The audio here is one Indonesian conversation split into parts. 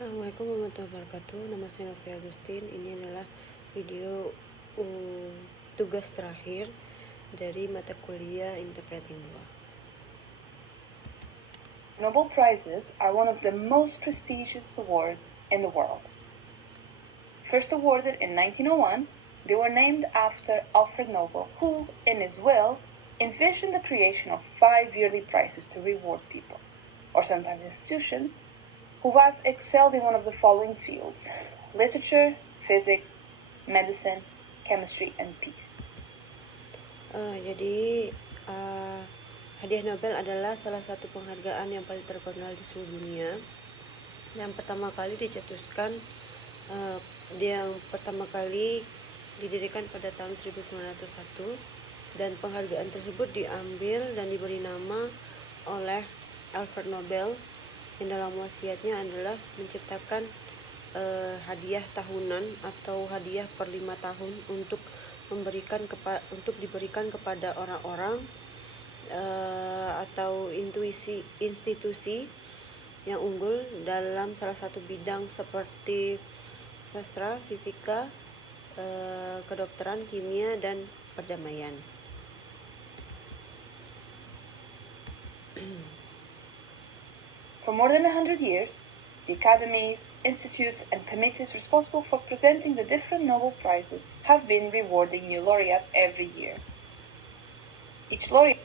Assalamualaikum warahmatullahi wabarakatuh. Nama saya Novia Agustin. Ini adalah video tugas terakhir dari mata kuliah Interpreting Law. Nobel Prizes are one of the most prestigious awards in the world. First awarded in 1901, they were named after Alfred Nobel, who, in his will, envisioned the creation of 5 yearly prizes to reward people, or sometimes institutions, who have excelled in one of the following fields: literature, physics, medicine, chemistry, and peace. Hadiah Nobel adalah salah satu penghargaan yang paling terkenal di seluruh dunia. Yang pertama kali dicetuskan, yang pertama kali didirikan pada tahun 1901, dan penghargaan tersebut diambil dan diberi nama oleh Alfred Nobel, yang dalam wasiatnya adalah menciptakan hadiah tahunan atau hadiah per 5 tahun untuk diberikan kepada orang-orang atau institusi yang unggul dalam salah satu bidang seperti sastra, fisika, kedokteran, kimia, dan perdamaian. For more than 100 years, the academies, institutes, and committees responsible for presenting the different Nobel Prizes have been rewarding new laureates every year. Each laureate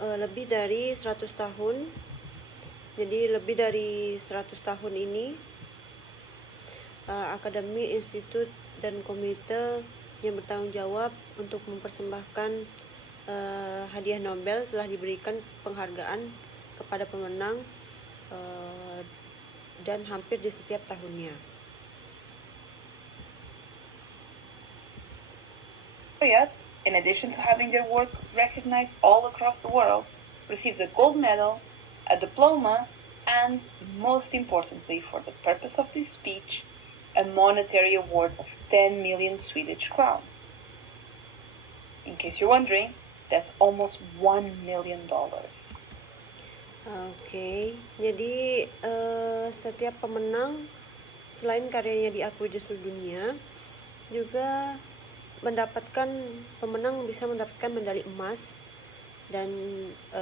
lebih dari 100 tahun. Jadi lebih dari 100 tahun ini, akademi, institut, dan komite yang bertanggung jawab untuk mempersembahkan hadiah Nobel telah diberikan penghargaan kepada pemenang dan hampir di setiap tahunnya. Laureates, in addition to having their work recognized all across the world, receives a gold medal, a diploma, and, most importantly for the purpose of this speech, a monetary award of 10 million Swedish crowns. In case you're wondering, that's almost $1 million. Jadi setiap pemenang, selain karyanya diakui di seluruh dunia, juga pemenang bisa mendapatkan medali emas dan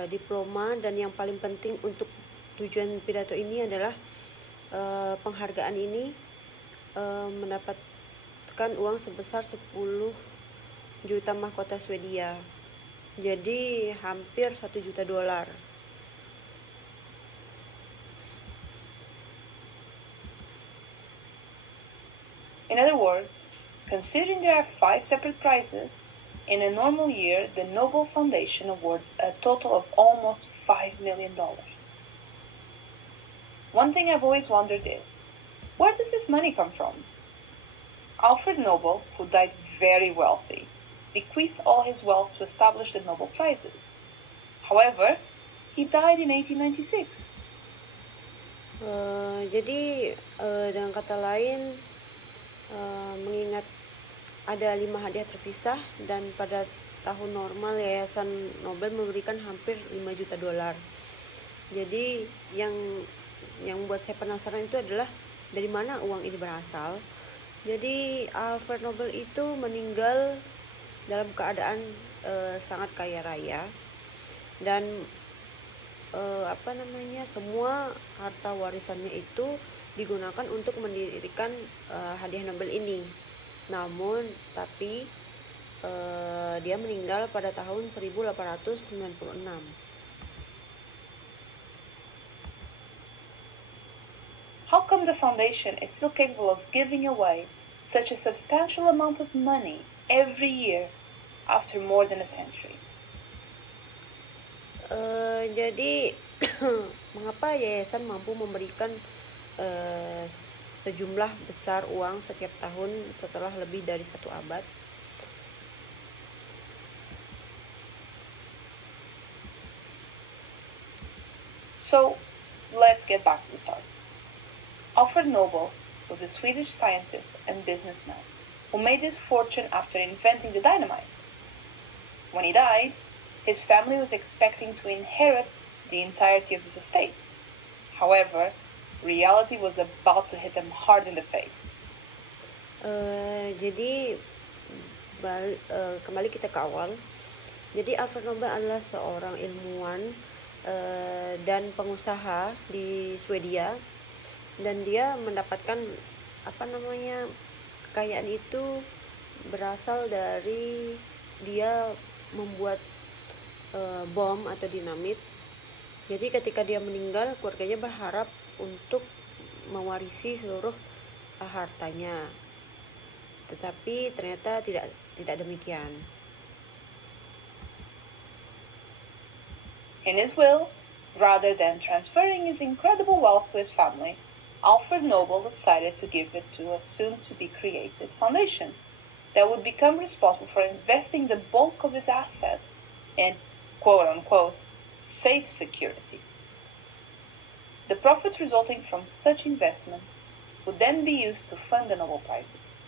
diploma, dan yang paling penting untuk tujuan pidato ini adalah penghargaan ini mendapatkan uang sebesar 10 juta mahkota Swedia, jadi hampir $1 juta. In other words, considering there are 5 separate prizes, in a normal year, the Nobel Foundation awards a total of almost $5 million. One thing I've always wondered is, where does this money come from? Alfred Nobel, who died very wealthy, bequeathed all his wealth to establish the Nobel Prizes. However, he died in 1896. Dengan kata lain, mengingat ada 5 hadiah terpisah, dan pada tahun normal Yayasan Nobel memberikan hampir $5 juta. Jadi yang buat saya penasaran itu adalah dari mana uang ini berasal. Jadi Alfred Nobel itu meninggal dalam keadaan sangat kaya raya, dan semua harta warisannya itu digunakan untuk mendirikan hadiah Nobel ini. Tapi dia meninggal pada tahun 1896. How come the foundation is still capable of giving away such a substantial amount of money every year after more than a century? Jadi mengapa yayasan mampu memberikan sejumlah besar uang setiap tahun setelah lebih dari 1 abad? So, let's get back to the start. Alfred Nobel was a Swedish scientist and businessman who made his fortune after inventing the dynamite. When he died, His family was expecting to inherit the entirety of his estate. However, reality was about to hit them hard in the face. Jadi kembali kita ke awal. Jadi Alfred Nobel adalah seorang ilmuwan dan pengusaha di Swedia, dan dia mendapatkan kekayaan itu berasal dari dia membuat bom atau dinamit. Jadi ketika dia meninggal, keluarganya berharap untuk mewarisi seluruh hartanya, tetapi ternyata tidak demikian. In his will, rather than transferring his incredible wealth to his family, Alfred Nobel decided to give it to a soon-to-be-created foundation that would become responsible for investing the bulk of his assets in quote-unquote safe securities. The profits resulting from such investments would then be used to fund the Nobel Prizes.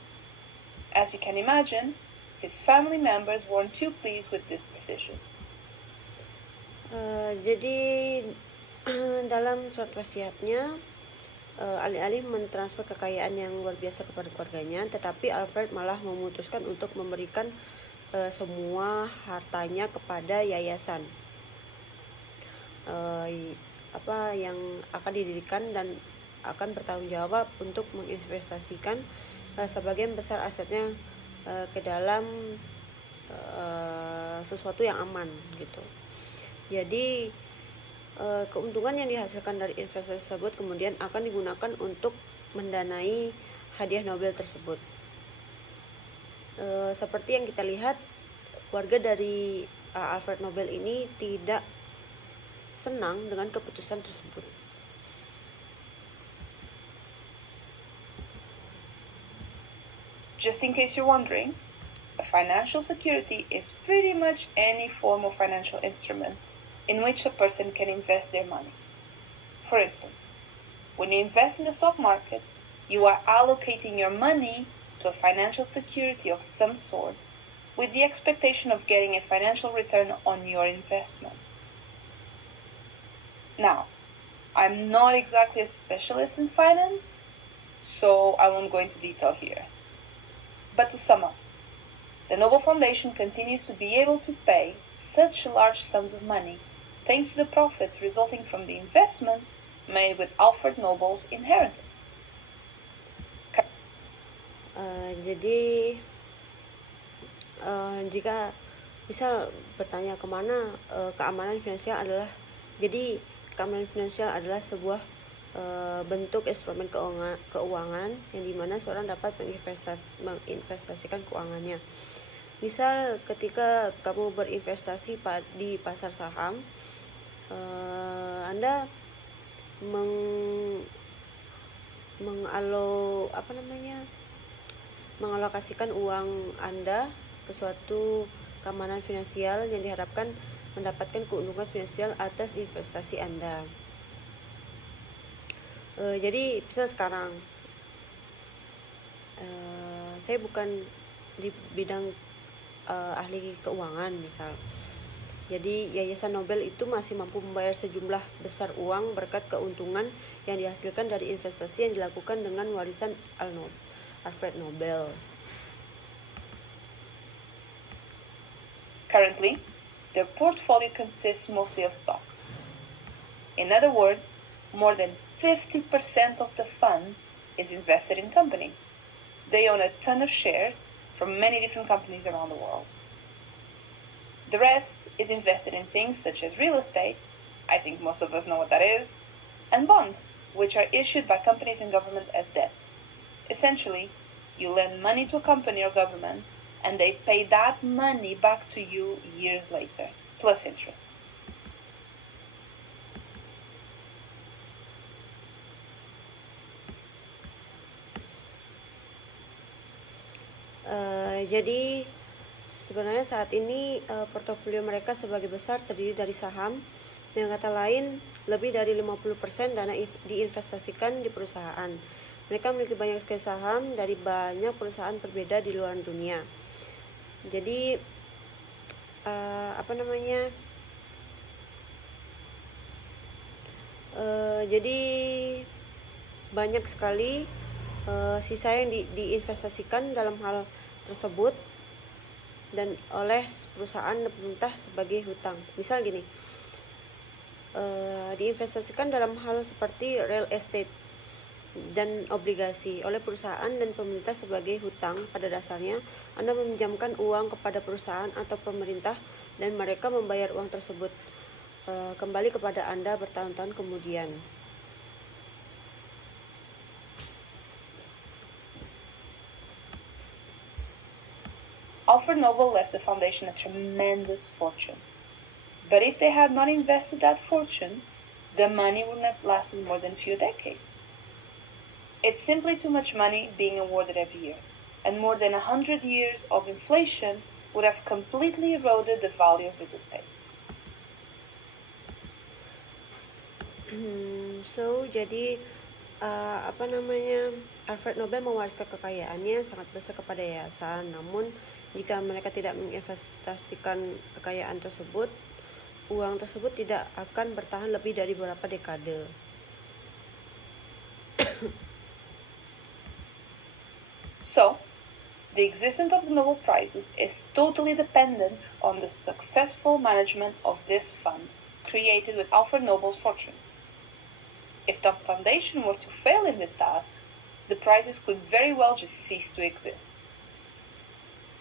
As you can imagine, his family members weren't too pleased with this decision. Jadi dalam surat wasiatnya, alih-alih mentransfer kekayaan yang luar biasa kepada keluarganya, tetapi Alfred malah memutuskan untuk memberikan semua hartanya kepada yayasan yang akan didirikan dan akan bertanggung jawab untuk menginvestasikan sebagian besar asetnya ke dalam sesuatu yang aman gitu. Jadi keuntungan yang dihasilkan dari investasi tersebut kemudian akan digunakan untuk mendanai hadiah Nobel tersebut. Seperti yang kita lihat, keluarga dari Alfred Nobel ini tidak senang dengan keputusan tersebut. Just in case you're wondering, a financial security is pretty much any form of financial instrument in which a person can invest their money. For instance, when you invest in the stock market, you are allocating your money to a financial security of some sort with the expectation of getting a financial return on your investment. Now, I'm not exactly a specialist in finance, so I won't go into detail here. But to sum up, the Nobel Foundation continues to be able to pay such large sums of money thanks to the profits resulting from the investments made with Alfred Nobel's inheritance. Jadi jika misal bertanya kemana keamanan finansial adalah, jadi keamanan finansial adalah sebuah bentuk instrumen keuangan yang dimana seorang dapat menginvestasikan keuangannya. Misal ketika kamu berinvestasi di pasar saham, Anda mengalokasikan uang Anda ke suatu keamanan finansial yang diharapkan mendapatkan keuntungan finansial atas investasi Anda. Jadi bisa sekarang saya bukan di bidang ahli keuangan misal. Jadi Yayasan Nobel itu masih mampu membayar sejumlah besar uang berkat keuntungan yang dihasilkan dari investasi yang dilakukan dengan warisan Alfred Nobel. Currently, their portfolio consists mostly of stocks. In other words, more than 50% of the fund is invested in companies. They own a ton of shares from many different companies around the world. The rest is invested in things such as real estate, I think most of us know what that is, and bonds, which are issued by companies and governments as debt. Essentially, you lend money to a company or government, and they pay that money back to you years later, plus interest. Jadi sebenarnya saat ini portofolio mereka sebagai besar terdiri dari saham. Dengan kata lain, lebih dari 50% dana diinvestasikan di perusahaan. Mereka memiliki banyak sekali saham dari banyak perusahaan berbeda di luar dunia. Jadi jadi banyak sekali sisa yang diinvestasikan dalam hal tersebut dan oleh perusahaan dan pemerintah sebagai hutang. Misal gini, diinvestasikan dalam hal seperti real estate dan obligasi oleh perusahaan dan pemerintah sebagai hutang. Pada dasarnya, Anda meminjamkan uang kepada perusahaan atau pemerintah dan mereka membayar uang tersebut kembali kepada Anda bertahun-tahun kemudian. Alfred Nobel left the foundation a tremendous fortune. But if they had not invested that fortune, the money wouldn't have lasted more than a few decades. It's simply too much money being awarded every year, and more than 100 years of inflation would have completely eroded the value of his estate. Jadi Alfred Nobel mewariskan kekayaannya sangat besar kepada yayasan. Namun jika mereka tidak menginvestasikan kekayaan tersebut, uang tersebut tidak akan bertahan lebih dari beberapa dekade. So, the existence of the Nobel Prizes is totally dependent on the successful management of this fund created with Alfred Nobel's fortune. If the foundation were to fail in this task, the prizes could very well just cease to exist.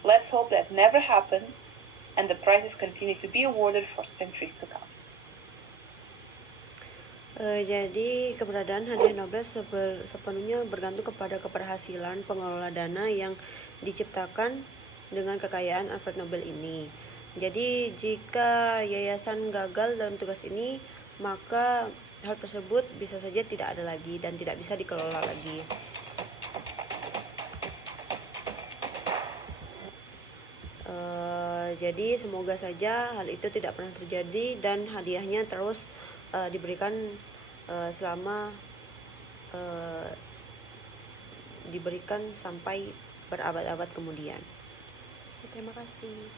Let's hope that never happens and the prizes continue to be awarded for centuries to come. Jadi keberadaan hadiah Nobel sepenuhnya bergantung kepada keberhasilan pengelola dana yang diciptakan dengan kekayaan Alfred Nobel ini. Jadi jika yayasan gagal dalam tugas ini, maka hal tersebut bisa saja tidak ada lagi dan tidak bisa dikelola lagi. Jadi semoga saja hal itu tidak pernah terjadi dan hadiahnya terus diberikan selama diberikan sampai berabad-abad kemudian. Terima kasih.